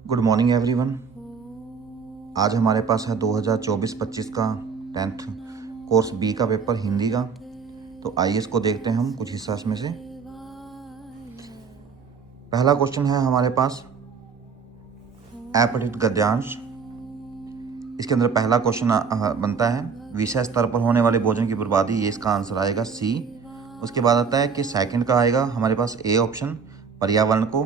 Good morning everyone. आज हमारे पास है 2024-25 का 10th कोर्स बी का पेपर हिंदी का। तो आइए इसको देखते हैं हम कुछ हिस्सा इसमें से। पहला क्वेश्चन है हमारे पास अपठित गद्यांश। इसके अंदर पहला क्वेश्चन बनता है विषय स्तर पर होने वाले भोजन की बर्बादी, ये इसका आंसर आएगा सी। उसके बाद आता है कि सेकंड का आएगा हमारे पास ए ऑप्शन, पर्यावरण को।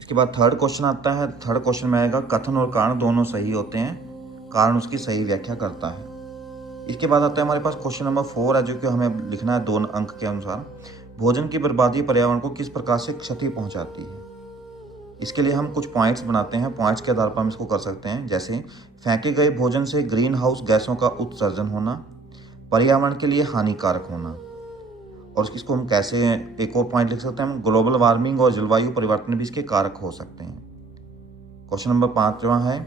इसके बाद थर्ड क्वेश्चन आता है, थर्ड क्वेश्चन में आएगा कथन और कारण दोनों सही होते हैं, कारण उसकी सही व्याख्या करता है। इसके बाद आता है हमारे पास क्वेश्चन नंबर 4 है, जो कि हमें लिखना है 2 अंक के अनुसार। भोजन की बर्बादी पर्यावरण को किस प्रकार से क्षति पहुंचाती है। इसके लिए हम कुछ पॉइंट्स बनाते हैं, पॉइंट्स के आधार पर हम इसको कर सकते हैं। जैसे फेंके गए भोजन से ग्रीन हाउस गैसों का उत्सर्जन होना, पर्यावरण के लिए हानिकारक होना। और इसको हम कैसे, एक और पॉइंट लिख सकते हैं हम, ग्लोबल वार्मिंग और जलवायु परिवर्तन भी इसके कारक हो सकते हैं। क्वेश्चन नंबर 5वां है,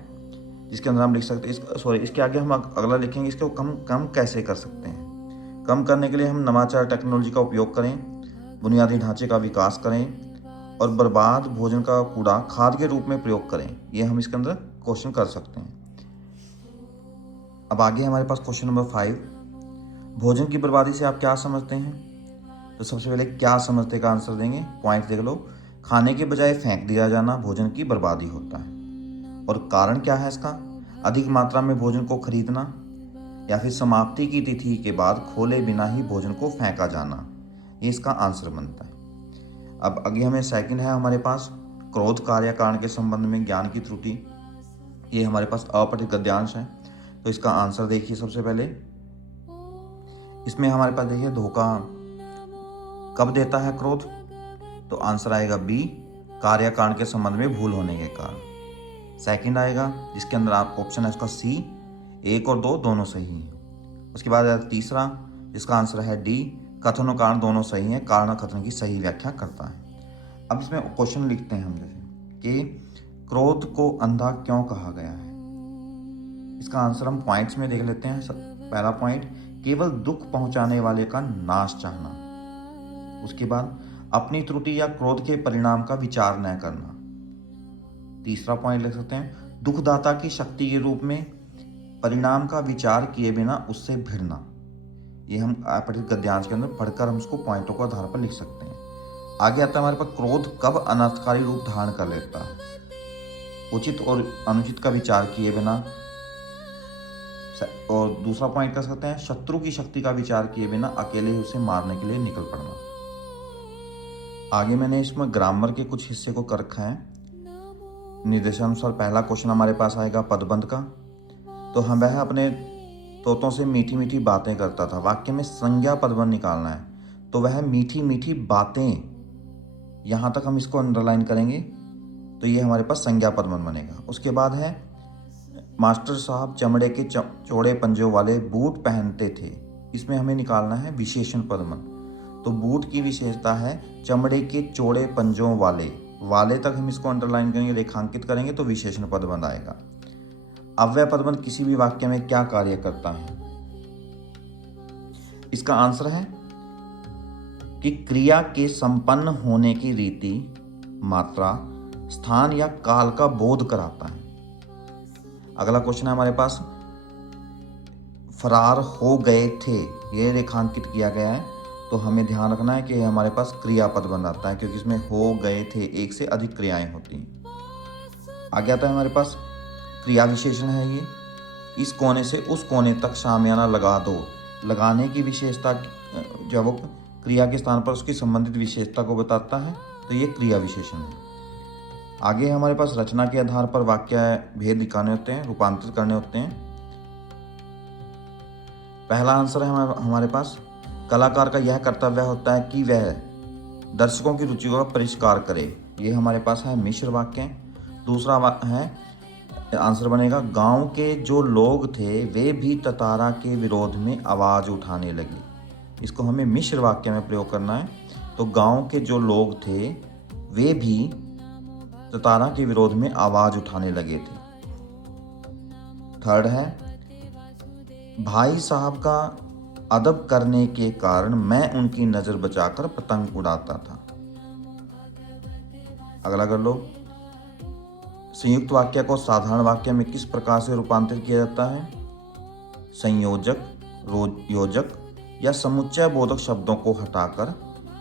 जिसके अंदर हम लिख सकते हैं, इसके आगे हम अगला लिखेंगे, इसको कम कैसे कर सकते हैं। कम करने के लिए हम नवाचार टेक्नोलॉजी का उपयोग करें, बुनियादी ढांचे का विकास करें और बर्बाद भोजन का कूड़ा खाद के रूप में प्रयोग करें। ये हम इसके अंदर क्वेश्चन कर सकते हैं। अब आगे हमारे पास क्वेश्चन नंबर 5, भोजन की बर्बादी से आप क्या समझते हैं। तो सबसे पहले क्या समझते का आंसर देंगे, पॉइंट देख लो। खाने के बजाय फेंक दिया जाना भोजन की बर्बादी होता है। और कारण क्या है इसका, अधिक मात्रा में भोजन को खरीदना या फिर समाप्ति की तिथि के बाद खोले बिना ही भोजन को फेंका जाना, ये इसका आंसर बनता है। अब आगे हमें सेकंड है हमारे पास क्रोध कार्य कारण के संबंध में ज्ञान की त्रुटि, ये हमारे पास अपठित गद्यांश है। तो इसका आंसर देखिए, सबसे पहले इसमें हमारे पास देखिए धोखा कब देता है क्रोध, तो आंसर आएगा बी, कार्य कारण के संबंध में भूल होने के कारण। सेकंड आएगा जिसके अंदर आप ऑप्शन है उसका सी, 1 और 2 दोनों सही हैं। उसके बाद आएगा तीसरा, जिसका आंसर है डी, कथन और कारण दोनों सही हैं, कारण और कथन की सही व्याख्या करता है। अब इसमें क्वेश्चन लिखते हैं हम, जैसे कि क्रोध को अंधा क्यों कहा गया है। इसका आंसर हम पॉइंट्स में देख लेते हैं। पहला पॉइंट, केवल दुख पहुंचाने वाले का नाश चाहना। उसके बाद अपनी त्रुटि या क्रोध के परिणाम का विचार न करना। तीसरा पॉइंट लिख सकते हैं, दुखदाता की शक्ति के रूप में परिणाम का विचार किए बिना उससे भिड़ना। ये हम अपठित गद्यांश के अंदर पढ़कर हम उसको पॉइंटों के आधार पर लिख सकते हैं। आगे आता है हमारे पास क्रोध कब अनर्थकारी रूप धारण कर लेता है, उचित और अनुचित का विचार किए बिना। और दूसरा पॉइंट कर सकते हैं, शत्रु की शक्ति का विचार किए बिना अकेले ही उसे मारने के लिए निकल पड़ना। आगे मैंने इसमें ग्रामर के कुछ हिस्से को कर रखा है निर्देशानुसार। पहला क्वेश्चन हमारे पास आएगा पदबंध का। तो हम वह अपने तोतों से मीठी मीठी बातें करता था, वाक्य में संज्ञा पदबंध निकालना है। तो वह मीठी मीठी बातें, यहाँ तक हम इसको अंडरलाइन करेंगे तो ये हमारे पास संज्ञा पदबंध बनेगा। उसके बाद है, मास्टर साहब चमड़े के चौड़े पंजों वाले बूट पहनते थे। इसमें हमें निकालना है विशेषण पदबंध। तो बूट की विशेषता है चमड़े के चौड़े पंजों वाले तक हम इसको अंडरलाइन करेंगे, रेखांकित करेंगे तो विशेषण पदबंध आएगा। अव्यय पदबंध किसी भी वाक्य में क्या कार्य करता है। इसका आंसर है कि क्रिया के संपन्न होने की रीति, मात्रा, स्थान या काल का बोध कराता है। अगला क्वेश्चन है हमारे पास, फरार हो गए थे, ये रेखांकित किया गया है। तो हमें ध्यान रखना है कि हमारे पास क्रिया पदबंध आता है, क्योंकि इसमें हो गए थे एक से अधिक क्रियाएं होती हैं। आगे आता है हमारे पास क्रिया विशेषण है, ये इस कोने से उस कोने तक शामियाना लगा दो। लगाने की विशेषता, जब वो क्रिया के स्थान पर उसकी संबंधित विशेषता को बताता है, तो ये क्रिया विशेषण है। आगे हमारे पास रचना के आधार पर वाक्य भेद दिखाने होते हैं, रूपांतरित करने होते हैं। पहला आंसर है हमारे पास, कलाकार का यह कर्तव्य होता है कि वह दर्शकों की रुचि का परिष्कार करे। ये हमारे पास है मिश्र वाक्य। दूसरा है आंसर बनेगा, गांव के जो लोग थे वे भी ततारा के विरोध में आवाज उठाने लगे। इसको हमें मिश्र वाक्य में प्रयोग करना है। तो गांव के जो लोग थे वे भी ततारा के विरोध में आवाज उठाने लगे थे। थर्ड है, भाई साहब का अदब करने के कारण मैं उनकी नजर बचाकर पतंग उड़ाता था। अगला कर लो, संयुक्त वाक्य को साधारण वाक्य में किस प्रकार से रूपांतरित किया जाता है? संयोजक, योजक या समुच्चय बोधक शब्दों को हटाकर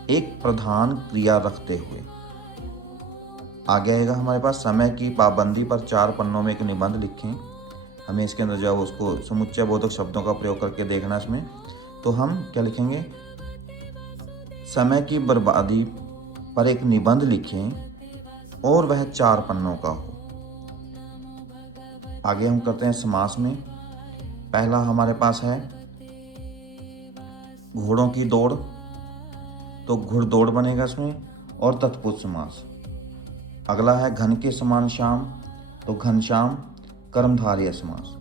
एक प्रधान क्रिया रखते हुए। आगे आएगा हमारे पास समय की पाबंदी पर 4 पन्नों में एक निबंध लिखें। हमें इसके अंदर जो उसको समुच्चय बोधक शब्दों का प्रयोग करके देखना इसमें। तो हम क्या लिखेंगे? समय की बर्बादी पर एक निबंध लिखें और वह 4 पन्नों का हो। आगे हम करते हैं समास में। पहला हमारे पास है घोड़ों की दौड़, तो घुड़दौड़ बनेगा इसमें, और तत्पुरुष समास। अगला है घन के समान श्याम, तो घनश्याम कर्मधारय समास।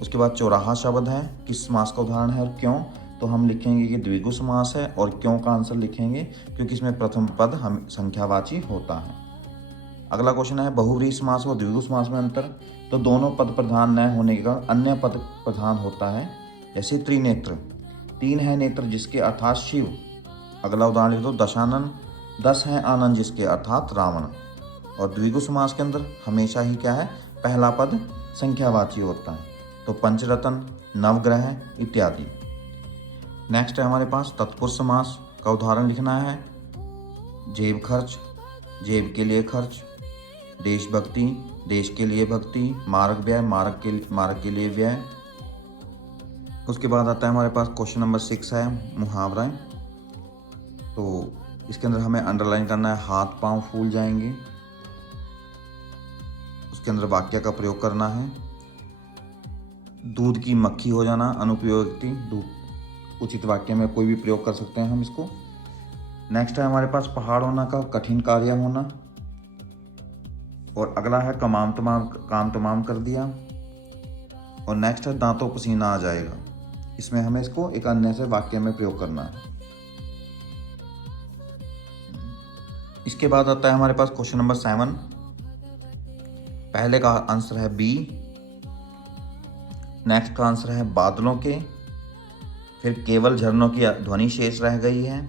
उसके बाद चौराहा शब्द है, किस समास का उदाहरण है और क्यों? तो हम लिखेंगे कि द्विगु समास है, और क्यों का आंसर लिखेंगे क्योंकि इसमें प्रथम पद हम संख्यावाची होता है। अगला क्वेश्चन है बहुव्रीहि समास और द्विगु समास में अंतर। तो दोनों पद प्रधान न होने के कारण अन्य पद प्रधान होता है। जैसे त्रिनेत्र, 3 है नेत्र जिसके अर्थात शिव। अगला उदाहरण लिख दो दशानन, 10 है आनंद जिसके अर्थात रावण। और द्विगु समास के अंदर हमेशा ही क्या है? पहला पद संख्यावाची होता है। तो पंचरत्न, नवग्रह इत्यादि। नेक्स्ट है हमारे पास तत्पुरुष समास का उदाहरण लिखना है। जेब खर्च, जेब के लिए खर्च। देशभक्ति, देश के लिए भक्ति। मार्ग व्यय, मार्ग के लिए व्यय। उसके बाद आता है हमारे पास क्वेश्चन नंबर 6 है मुहावरा। तो इसके अंदर हमें अंडरलाइन करना है हाथ पांव फूल जाएंगे। उसके अंदर वाक्य का प्रयोग करना है। दूध की मक्खी हो जाना अनुपयोगी, उचित वाक्य में कोई भी प्रयोग कर सकते हैं हम इसको। नेक्स्ट है हमारे पास पहाड़ होना का कठिन कार्य होना। और अगला है काम तमाम कर दिया। और नेक्स्ट है दांतों पसीना आ जाएगा। इसमें हमें इसको एक अन्य से वाक्य में प्रयोग करना है। इसके बाद आता है हमारे पास क्वेश्चन नंबर 7। पहले का आंसर है बी। नेक्स्ट का आंसर है बादलों के। फिर केवल झरनों की ध्वनि शेष रह गई है।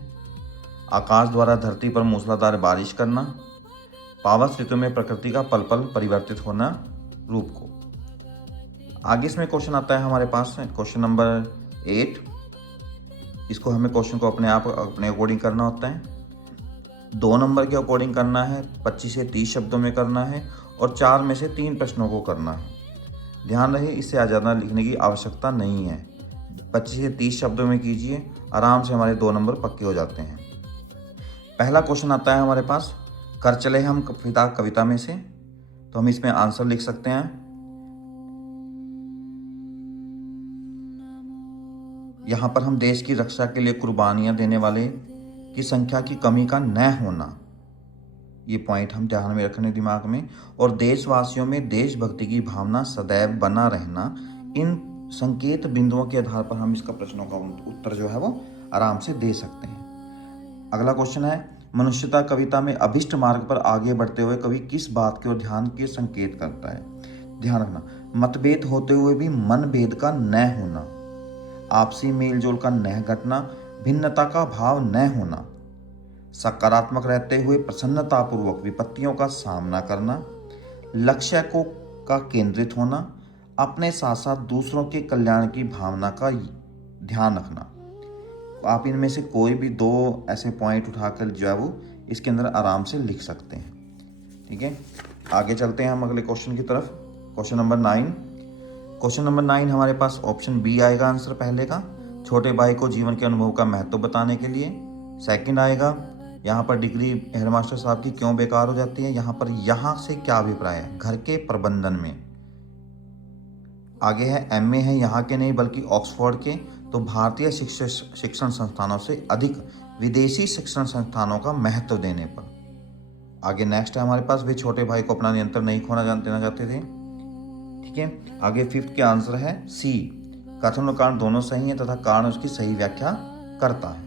आकाश द्वारा धरती पर मूसलाधार बारिश करना। पावस ऋतु में प्रकृति का पल पल परिवर्तित होना रूप को। आगे इसमें क्वेश्चन आता है हमारे पास क्वेश्चन नंबर 8। इसको हमें क्वेश्चन को अपने अकॉर्डिंग करना होता है। 2 नंबर के अकॉर्डिंग करना है, 25 से 30 शब्दों में करना है, और 4 में से 3 प्रश्नों को करना है। ध्यान रहे इससे ज़्यादा लिखने की आवश्यकता नहीं है। 25 से 30 शब्दों में कीजिए, आराम से हमारे 2 नंबर पक्के हो जाते हैं। पहला क्वेश्चन आता है हमारे पास कर चले हम कविता में से। तो हम इसमें आंसर लिख सकते हैं। यहाँ पर हम देश की रक्षा के लिए कुर्बानियाँ देने वाले की संख्या की कमी का न होना, ये पॉइंट हम ध्यान में रखने दिमाग में। और देशवासियों में देशभक्ति की भावना सदैव बना रहना, इन संकेत बिंदुओं के आधार पर हम इसका प्रश्नों का उत्तर जो है वो आराम से दे सकते हैं। अगला क्वेश्चन है मनुष्यता कविता में अभिष्ट मार्ग पर आगे बढ़ते हुए कवि किस बात के और ध्यान के संकेत करता है? ध्यान रखना, मतभेद होते हुए भी मन भेद का न होना, आपसी मेलजोल का न घटना, भिन्नता का भाव न होना, सकारात्मक रहते हुए प्रसन्नतापूर्वक विपत्तियों का सामना करना, लक्ष्य को का केंद्रित होना, अपने साथ साथ दूसरों के कल्याण की भावना का ध्यान रखना। आप इनमें से कोई भी 2 ऐसे पॉइंट उठाकर जो है वो इसके अंदर आराम से लिख सकते हैं। ठीक है, आगे चलते हैं हम अगले क्वेश्चन की तरफ। Question number 9। क्वेश्चन नंबर 9 हमारे पास ऑप्शन बी आएगा आंसर पहले का, छोटे भाई को जीवन के अनुभव का महत्व बताने के लिए। सेकंड आएगा यहाँ पर डिग्री हेडमास्टर साहब की क्यों बेकार हो जाती है, यहाँ पर यहाँ से क्या अभिप्राय है घर के प्रबंधन में। आगे है एमए है यहाँ के नहीं बल्कि ऑक्सफोर्ड के, तो भारतीय शिक्षण संस्थानों से अधिक विदेशी शिक्षण संस्थानों का महत्व देने पर। आगे नेक्स्ट है हमारे पास वे छोटे भाई को अपना नियंत्रण नहीं खोना देना चाहते थे। ठीक है, आगे 5th के आंसर है सी, कथन और कारण दोनों सही है तथा कारण उसकी सही व्याख्या करता है।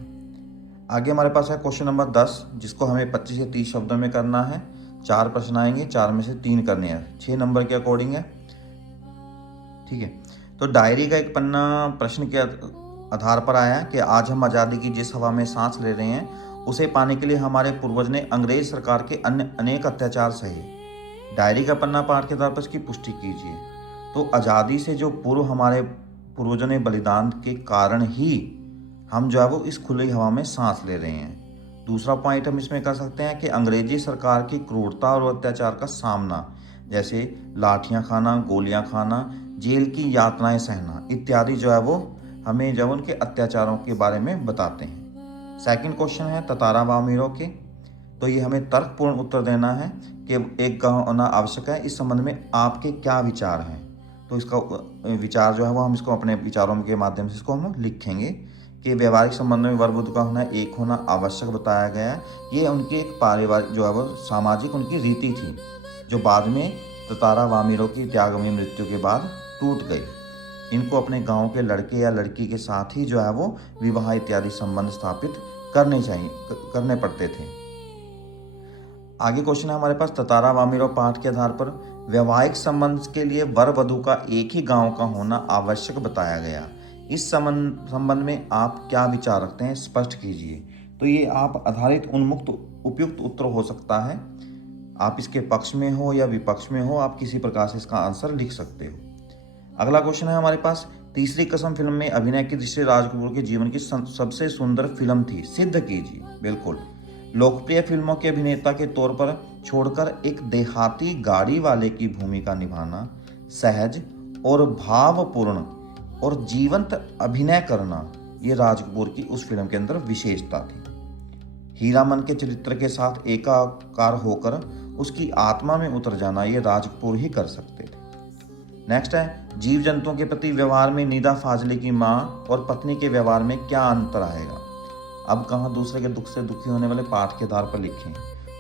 आगे हमारे पास है क्वेश्चन नंबर 10 जिसको हमें 25 से 30 शब्दों में करना है। 4 प्रश्न आएंगे, 4 में से 3 करने हैं, 6 नंबर के अकॉर्डिंग है। ठीक है, तो डायरी का एक पन्ना प्रश्न के आधार पर आया कि आज हम आज़ादी की जिस हवा में सांस ले रहे हैं उसे पाने के लिए हमारे पूर्वज ने अंग्रेज सरकार के अन्य अनेक अत्याचार सहे। डायरी का पन्ना पाठ के आधार पर इसकी पुष्टि कीजिए। तो आज़ादी से जो पूर्व हमारे पूर्वजों ने बलिदान के कारण ही हम जो है वो इस खुली हवा में सांस ले रहे हैं। दूसरा पॉइंट हम इसमें कर सकते हैं कि अंग्रेजी सरकार की क्रूरता और अत्याचार का सामना, जैसे लाठियां खाना, गोलियां खाना, जेल की यातनाएं सहना इत्यादि जो है वो हमें जब उनके अत्याचारों के बारे में बताते हैं। सेकंड क्वेश्चन है ततारा व अमीरों के, तो ये हमें तर्कपूर्ण उत्तर देना है कि एक गाँव होना आवश्यक है। इस संबंध में आपके क्या विचार हैं? तो इसका विचार जो है वो हम इसको अपने विचारों के माध्यम से इसको हम लिखेंगे कि व्यवहारिक संबंधों में वर वधू का होना एक होना आवश्यक बताया गया है। ये उनकी एक पारिवारिक जो है वो सामाजिक उनकी रीति थी, जो बाद में ततारा वामीरों की त्यागमयी मृत्यु के बाद टूट गई। इनको अपने गांव के लड़के या लड़की के साथ ही जो है वो विवाह इत्यादि संबंध स्थापित करने पड़ते थे। आगे क्वेश्चन है हमारे पास ततारा वामीरों पाठ के आधार पर वैवाहिक संबंध के लिए वर वधू का एक ही गांव का होना आवश्यक बताया गया। इस संबंध में आप क्या विचार रखते हैं, स्पष्ट कीजिए। तो ये आप आधारित उन्मुक्त उपयुक्त उत्तर हो सकता है। आप इसके पक्ष में हो या विपक्ष में हो, आप किसी प्रकार से इसका आंसर लिख सकते हो। अगला क्वेश्चन है हमारे पास तीसरी कसम फिल्म में अभिनय की दृष्टि राज कपूर के जीवन की सबसे सुंदर फिल्म थी, सिद्ध कीजिए। बिल्कुल, लोकप्रिय फिल्मों के अभिनेता के तौर पर छोड़कर एक देहाती गाड़ी वाले की भूमिका निभाना, सहज और भावपूर्ण और जीवंत अभिनय करना, ये राज कपूर की उस फिल्म के अंदर विशेषता थी। हीरामन के चरित्र के साथ एकाकार होकर उसकी आत्मा में उतर जाना, ये राज कपूर ही कर सकते थे। नेक्स्ट है जीव जंतुओं के प्रति व्यवहार में निदा फाजले की माँ और पत्नी के व्यवहार में क्या अंतर आएगा। अब कहाँ दूसरे के दुख से दुखी होने वाले पाठ के आधार पर लिखें।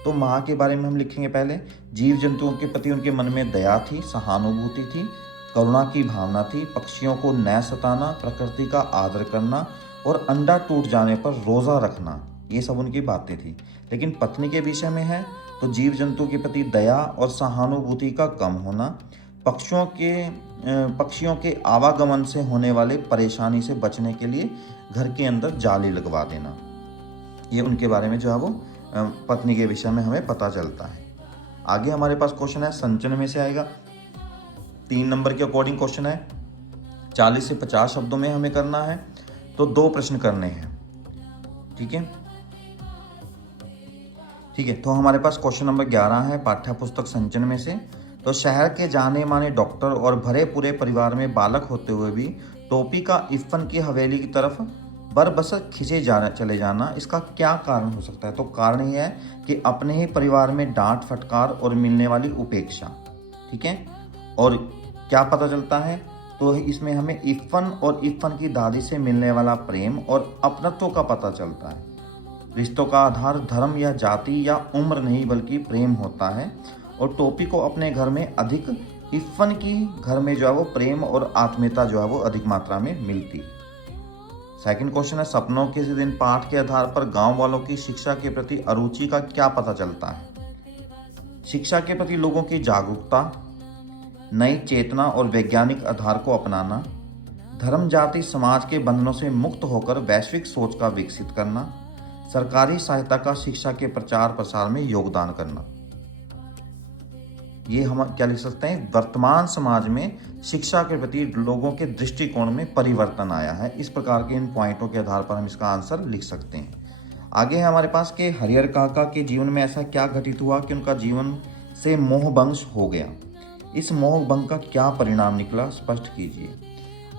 तो माँ के बारे में हम लिखेंगे पहले, जीव जंतुओं के प्रति उनके मन में दया थी, सहानुभूति थी, करुणा की भावना थी, पक्षियों को न सताना, प्रकृति का आदर करना और अंडा टूट जाने पर रोज़ा रखना, ये सब उनकी बातें थी। लेकिन पत्नी के विषय में है तो जीव जंतु के प्रति दया और सहानुभूति का कम होना, पक्षियों के आवागमन से होने वाले परेशानी से बचने के लिए घर के अंदर जाली लगवा देना, ये उनके बारे में जो है वो पत्नी के विषय में हमें पता चलता है। आगे हमारे पास क्वेश्चन है संचन में से आएगा, 3 नंबर के अकॉर्डिंग क्वेश्चन है। 40 से 50 शब्दों में हमें करना है, तो 2 प्रश्न करने हैं। ठीक है, तो हमारे पास क्वेश्चन नंबर 11 है पाठ्य पुस्तक संचन में से। तो शहर के जाने माने डॉक्टर और भरे पूरे परिवार में बालक होते हुए भी टोपी का इफ़न की हवेली की तरफ बरबस चले जाना, इसका क्या कारण हो सकता है। तो कारण यह है कि अपने ही परिवार में डांट फटकार और मिलने वाली उपेक्षा। ठीक है, और क्या पता चलता है, तो इसमें हमें इफ़न और इफ़न की दादी से मिलने वाला प्रेम और अपनत्व का पता चलता है। रिश्तों का आधार धर्म या जाति या उम्र नहीं बल्कि प्रेम होता है, और टोपी को अपने घर में अधिक, इफ़न की घर में जो है वो प्रेम और आत्मीयता जो है वो अधिक मात्रा में मिलती। सेकंड क्वेश्चन है सपनों के दिन पाठ के आधार पर गांव वालों की शिक्षा के प्रति अरुचि का क्या पता चलता है। शिक्षा के प्रति लोगों की जागरूकता, नई चेतना और वैज्ञानिक आधार को अपनाना, धर्म जाति समाज के बंधनों से मुक्त होकर वैश्विक सोच का विकसित करना, सरकारी सहायता का शिक्षा के प्रचार प्रसार में योगदान करना। ये हम क्या लिख सकते हैं, वर्तमान समाज में शिक्षा के प्रति लोगों के दृष्टिकोण में परिवर्तन आया है। इस प्रकार के इन पॉइंटों के आधार पर हम इसका आंसर लिख सकते हैं। आगे है हमारे पास कि हरिहर काका के जीवन में ऐसा क्या घटित हुआ कि उनका जीवन से मोहभंग हो गया। इस मोहभंग का क्या परिणाम निकला, स्पष्ट कीजिए।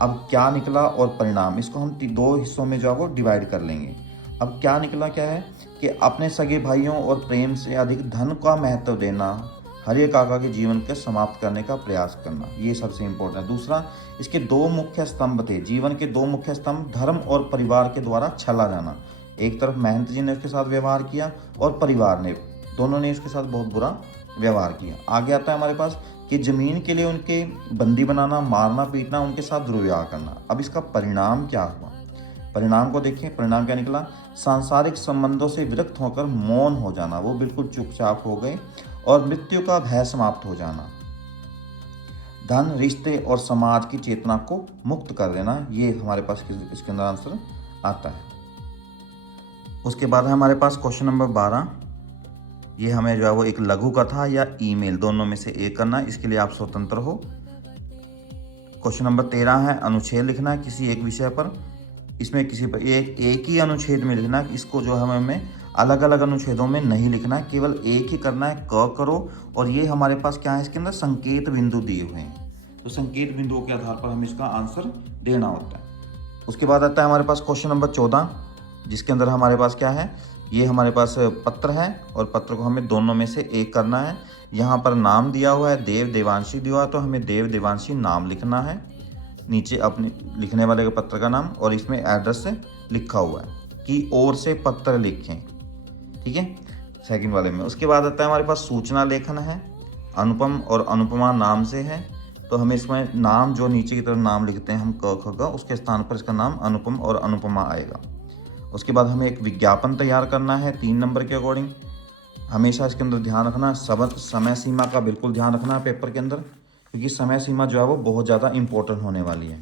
अब क्या निकला और परिणाम, इसको हम 2 हिस्सों में जो है वो डिवाइड कर लेंगे। अब क्या निकला क्या है कि अपने सगे भाइयों और प्रेम से अधिक धन का महत्व देना, हरिहर काका के जीवन के समाप्त करने का प्रयास करना, ये सबसे इम्पोर्टेंट है। दूसरा, इसके 2 मुख्य स्तंभ थे, जीवन के 2 मुख्य स्तंभ, धर्म और परिवार के द्वारा छला जाना। एक तरफ महंत जी ने उसके साथ व्यवहार किया और परिवार ने, दोनों ने उसके साथ बहुत बुरा व्यवहार किया। आगे आता है हमारे पास कि जमीन के लिए उनके बंदी बनाना, मारना पीटना, उनके साथ दुर्व्यवहार करना। अब इसका परिणाम क्या हुआ, परिणाम को देखिए। परिणाम क्या निकला, सांसारिक संबंधों से विरक्त होकर मौन हो जाना, वो बिल्कुल चुपचाप हो गए, और मृत्यु का भय समाप्त हो जाना, धन रिश्ते और समाज की चेतना को मुक्त कर देना, ये हमारे पास इसके अंदर आंसर आता है। उसके बाद है हमारे पास क्वेश्चन नंबर 12, ये हमें जो है वो एक लघु कथा या ईमेल दोनों में से एक करना है, इसके लिए आप स्वतंत्र हो। क्वेश्चन नंबर 13 है अनुच्छेद लिखना है किसी एक विषय पर। इसमें किसी पर एक ही अनुच्छेद में लिखना है, इसको जो है हमें अलग अलग अनुच्छेदों में नहीं लिखना है, केवल एक ही करना है, क करो। और ये हमारे पास क्या है, इसके अंदर संकेत बिंदु दिए हुए हैं, तो संकेत बिंदुओं के आधार पर हमें इसका आंसर देना होता है। उसके बाद आता है हमारे पास क्वेश्चन नंबर 14, जिसके अंदर हमारे पास क्या है, ये हमारे पास पत्र है और पत्र को हमें दोनों में से एक करना है। यहाँ पर नाम दिया हुआ है, देव देवांशी दिया हुआ, तो हमें देव देवांशी नाम लिखना है, नीचे अपने लिखने वाले के पत्र का नाम, और इसमें एड्रेस लिखा हुआ है कि ओर से पत्र लिखें, ठीक है, सेकंड वाले में। उसके बाद आता है हमारे पास सूचना लेखन है, अनुपम और अनुपमा नाम से है, तो हमें इसमें नाम जो नीचे की तरफ नाम लिखते हैं हम क ख ग, उसके स्थान पर इसका नाम अनुपम और अनुपमा आएगा। उसके बाद हमें एक विज्ञापन तैयार करना है 3 नंबर के अकॉर्डिंग। हमेशा इसके अंदर ध्यान रखना, समय सीमा का बिल्कुल ध्यान रखना है पेपर के अंदर, क्योंकि समय सीमा जो है वो बहुत ज़्यादा इंपॉर्टेंट होने वाली है।